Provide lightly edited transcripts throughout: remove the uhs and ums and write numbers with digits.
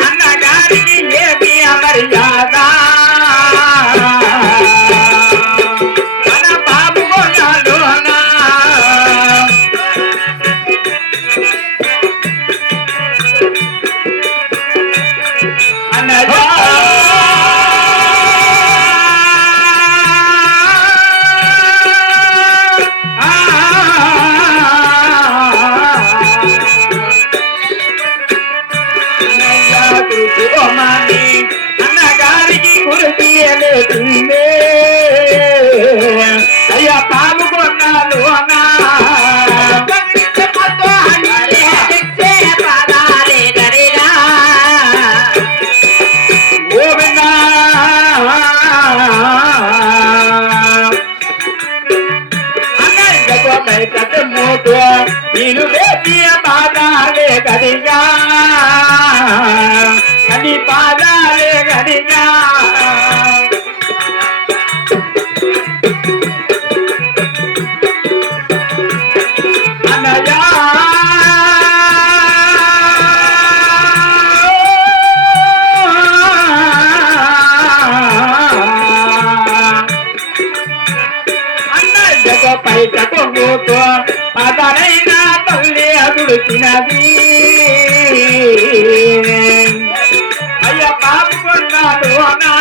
అన్నగారికి ఏమి అమర్యాద మన బాబు కొన్నాడునా అన్నగా అన్నగారికి కురిపియలేదే అయ్యా పాము కొన్నాడు అన్నా మూటు నేను వేపియ పాదాలే గడిగా అని పాదాలే గడిగా అన్నయా పైటకు మూటు పదనైనా తల్లి అదుడుకినది అయ్య పాపుకున్నాడు అన్నా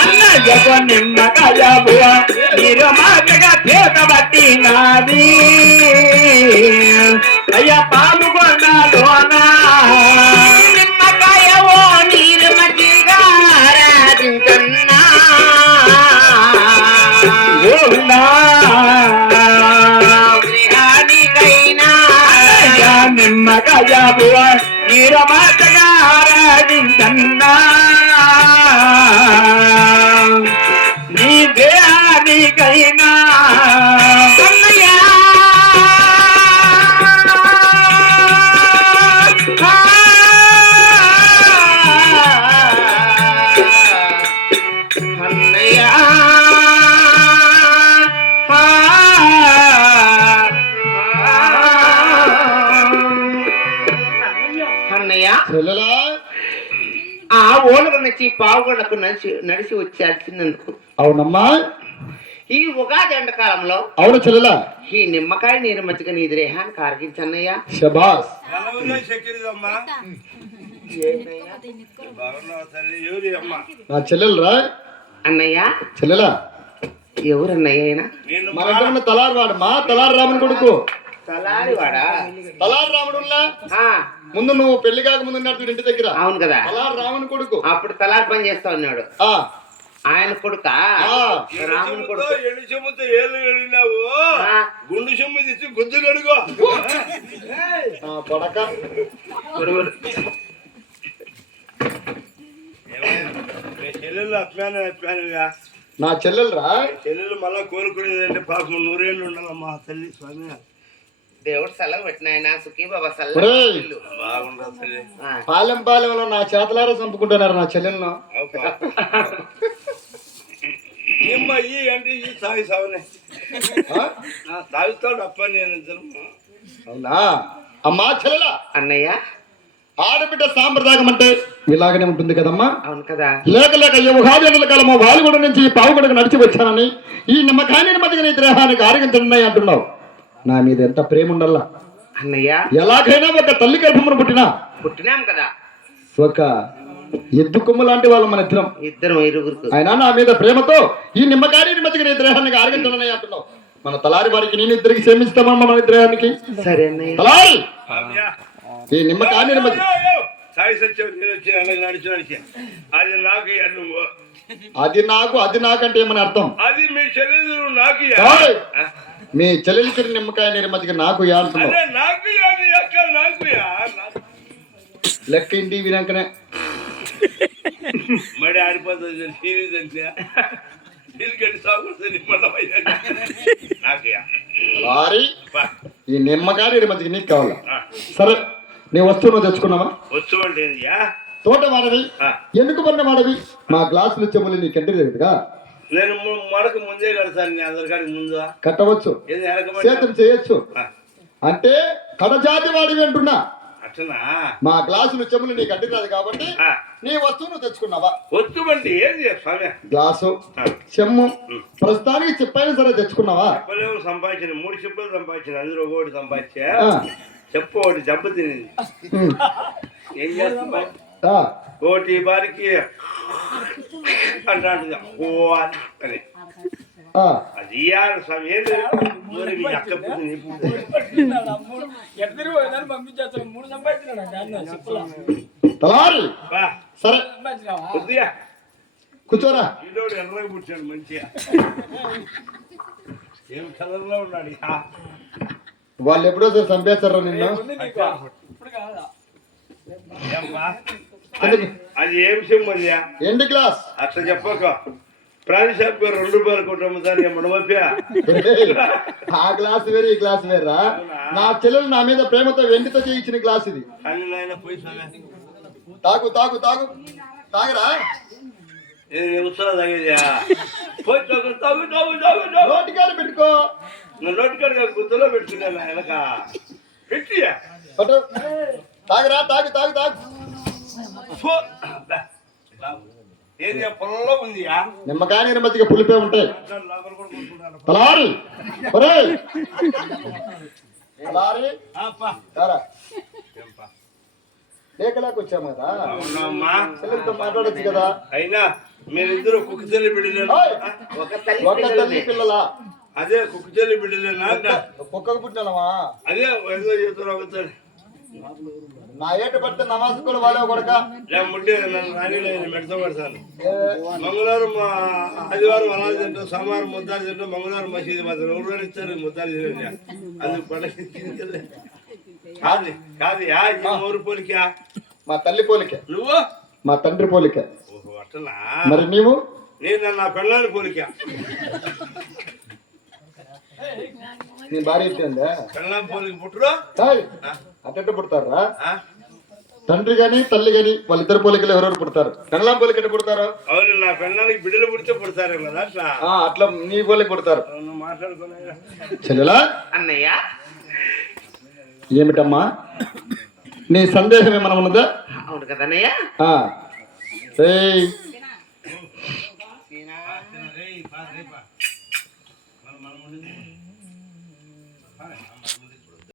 అన్నయ్యకు నిమ్మకాయ మీరు మాటగా చేత బట్టి నాది అయ్యా పాము కొన్నాడు అన్నా నిమ్మకాయవో నీరు మజ్జిగా రాజుకన్నా అయ్యా నిమ్మకాయ నీరు మాటగా రాజుకన్నా నీ దేహానికైనా అన్నయ్యా అన్నయ్యా అన్నయ్యా ఆ ఓనరు నుంచి పావుగొండకు నడిచి వచ్చాల్సినందుకు అవునమ్మా ఈ ఉగాది ఎండకాలంలో అవును చెల్లెలా ఈ నిమ్మకాయ నీరు మజ్జిగ నీ దేహానికి ఆరగించన్నయ్యా శబాస్ నా చెల్లెలరా అన్నయ్యా చెల్లెలా ఎవరన్నయ్య మన తలారు వాడమ్మా తలారు రాముని కొడుకు తలారివాడా తలారు రాముడులా ముందు నువ్వు పెళ్లి కాక ముందు ఉన్నాడు ఇంటి దగ్గర అవును కదా తలారు రాముని కొడుకు అప్పుడు తలారి పని చేస్తా ఉన్నాడు ఆయన కొడుక రాముని కొడుకు ఎడు చెమ్ముతో ఏళ్ళు వెళ్ళినావు గుండు చెమ్ము తెచ్చి గుద్దు కడుగో పడక చెల్లెళ్ళు అప్పానుగా నా చెల్లెలరా చెల్లెలు మళ్ళా కోరుకునేదంటే పాపం 100 ఏళ్ళు ఉండాలమ్మా తల్లి స్వామి దేవుడు సలహా పెట్టినాయన సుఖీ బాబా బాగుండదు తల్లి పాలెంలో నా చేతలారా చంపుకుంటున్నారు నా చెల్లెలను ఏమ్మా ఈ అంటే ఈ సాగి సావనే తాగుతాడు అప్ప నేను అవునా అమ్మా చెల్లెలా అన్నయ్య ఆడబిడ్డ సాంప్రదాయం అంటే ఇలాగనే ఉంటుంది కదమ్మా అవును కదా లేక లేక ఈ ఉగాది ఎండల కాలము వాలిగూడ నుంచి పావుగడకు నడిచి వచ్చానని ఈ నిమ్మకాయని మధ్య నీ దేహానికి ఆరోగ్యం అంటున్నావు నా మీద ఎంత ప్రేమ ఉండల్లా అన్నయ్య ఎలాగైనా ఒక తల్లి గర్భమును పుట్టినాం కదా ఒక ఎద్దు కొమ్ము లాంటి వాళ్ళు మన ఇద్దరం ఆయన నా మీద ప్రేమతో ఈ నిమ్మకాయని మధ్య నీ దేహానికి ఆరోగ్యం అంటున్నావు మన తలారి వారికి నేను ఇద్దరికి క్షమిస్తామమ్మా మన దేహానికి సరే తలారి ఈ నిమ్మకాయని మధ్య సాయి సత్యం నేను వచ్చి నడిచి అది నాకు నువ్వు అది నాకంటే ఏమని అర్థం అది మీ చెల్లెలు నాకు మీ చెల్లెలికి నిమ్మకాయ నీరు మధ్య నాకు అంటున్నావు నాకు లెక్క ఇంటి వినాకనే మడి ఆడిపోతుంది సీరియస్ అంటే నీళ్ళకంటే సాగుతుంది నాకయ్యా లారీ ఈ నిమ్మకాయ మధ్యకి నీకు కావాలా సరే నీ వస్తువు నువ్వు తెచ్చుకున్నావా వచ్చు అంటే తోట వాడవి ఎందుకు పడిన వాడవి మా గ్లాసులు చెప్పులు నీ కంటి దగ్గరగా నేను మొడకు ముందే కడతాను నీ అందరికాడికి ముందు కట్టవచ్చు ఏంది ఎనకమంటే చేతం చేయొచ్చు అంటే కడజాతి వాడివి అంటున్నా అట్లనా మా గ్లాసులు చెప్పులు నీకు అంటిరాదు కాబట్టి నీ వస్తువు నువ్వు తెచ్చుకున్నావా వచ్చు అంటే ఏం స్వామి గ్లాసు చెమ్ము ప్రస్తుతానికి చెప్పైనా సరే తెచ్చుకున్నావా చెప్పలేము సంపాదించిన 3 చెప్పులు సంపాదించిన అందులో ఒకటి సంపాదించా చెప్పు ఒకటి దెబ్బ తినింది ఏం చేస్తున్నా ఒకటి బారికి అంటాంటుంది ఓ అని అది స్వామి ఏంటి మీ అక్క సరే కొద్దిగా కూర్చోరా ఈరోడు ఎర్రగా పుట్టాడు మంచిగా ఏం కలర్ లో ఉన్నాడు వాళ్ళు ఎప్పుడో సార్ చంపేస్తారా నిన్ను అది ఏం సింహయ్యా ఎండి గ్లాస్ అట్లా చెప్పక ప్రాణి షాప్ గారు 2 రూపాయలు కొట్టమ్ముతాను మడమప్యా ఆ గ్లాస్ వేరు ఈ గ్లాస్ వేరా నా చెల్లెలు నా మీద ప్రేమతో వెండితో చేయించిన గ్లాస్ ఇది కానీ నాయన పోయి తాగు తాగు తాగు తాగరా ఉత్సవం తాగేదా పోయి తాగు తాగు తాగు తాగు నోటికాడ పెట్టుకో నా నోటికాడ గుర్తులో పెట్టుకున్నాను వెనక పెట్టియా పట్టు తాగరా తాగు తాగు తాగు ఏరియా పొలంలో ఉంది నిమ్మకాయ మధ్యగా పులిపే ఉంటాయి తలారి తలారి లేకలాకి వచ్చాము కదా చెల్లెలతో మాట్లాడచ్చు కదా అయినా మీరిద్దరు కుక్క తల్లి బిడ్డలేనా ఒక తల్లి పిల్లలా అదే కుక్క తల్లి బిడ్డలేనా కుక్కకు పుట్టినవా అదే ఏదో చేతులు అవుతారు నా ఏటు పడితే నమాజ్ కూడా వాళ్ళే కొడక ముడ్డే నన్ను రానిలేదు మెడతో పడతాను మంగళవారం ఆదివారం అలా తింటాం సోమవారం ముద్దాలు తింటాం మంగళవారం మసీదు మాత్రం 1 రోజు ఇస్తారు ముద్దాలు తినండి అందుకు పండుగ కాదు కాదు ఊరు పోలికా మా తల్లి పోలిక నువ్వు మా తండ్రి పోలిక ఓహో అట్లా మరి నీవు నేను నా పెళ్ళాన్ని పోలిక నీ భార్య ఎత్తిందా పెళ్ళాం పోలిక పుట్టరు అట్ట పుడతారా తండ్రి గాని తల్లి గాని వాళ్ళిద్దరు పోలికలు ఎవరెవరు పుడతారు పెళ్ళాం పోలిక పుడతారు అవును నా పెళ్ళానికి బిడ్డలు పుడితే పుడతారు కదా అట్లా అట్లా నీ పోలిక పుడతారు మాట్లాడుకున్నా చెల్లెలా అన్నయ్య ఏమిటమ్మా నీ సందేహం ఏమైనా ఉన్నదా అవును కదన్నయ్య